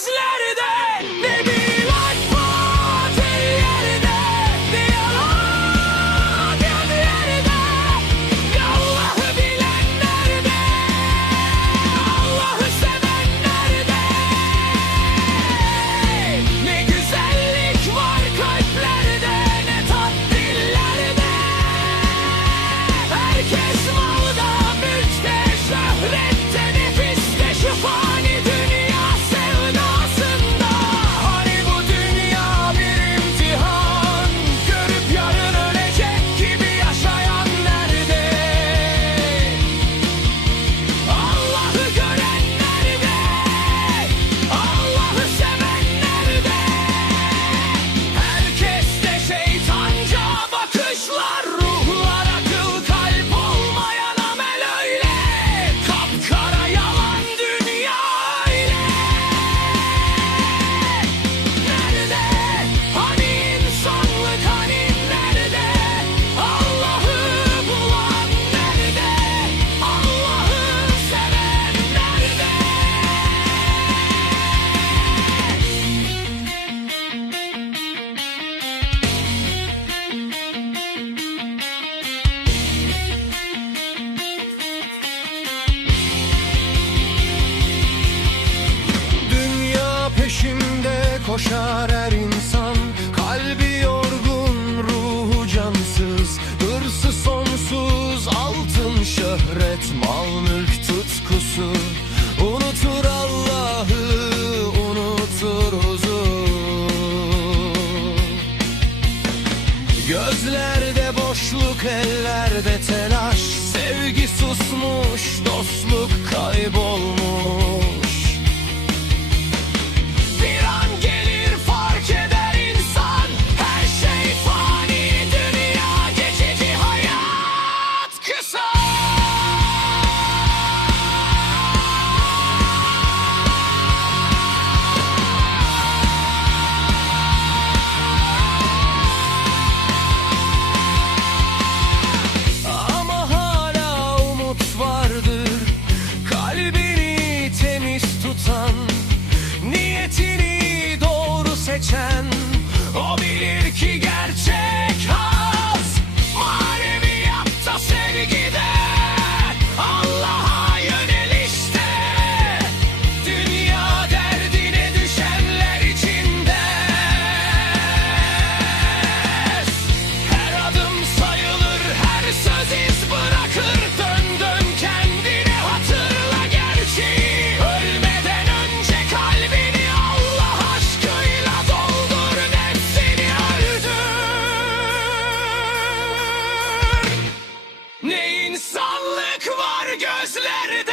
just let. koşar her insan. Kalbi yorgun, ruhu cansız. Hırsı sonsuz, altın şöhret Mal mülk tutkusu. Unutur Allah'ı, unutur huzur. Gözlerde boşluk, ellerde telaş. Sevgi susmuş, dostluk kaybolmuş. Just let it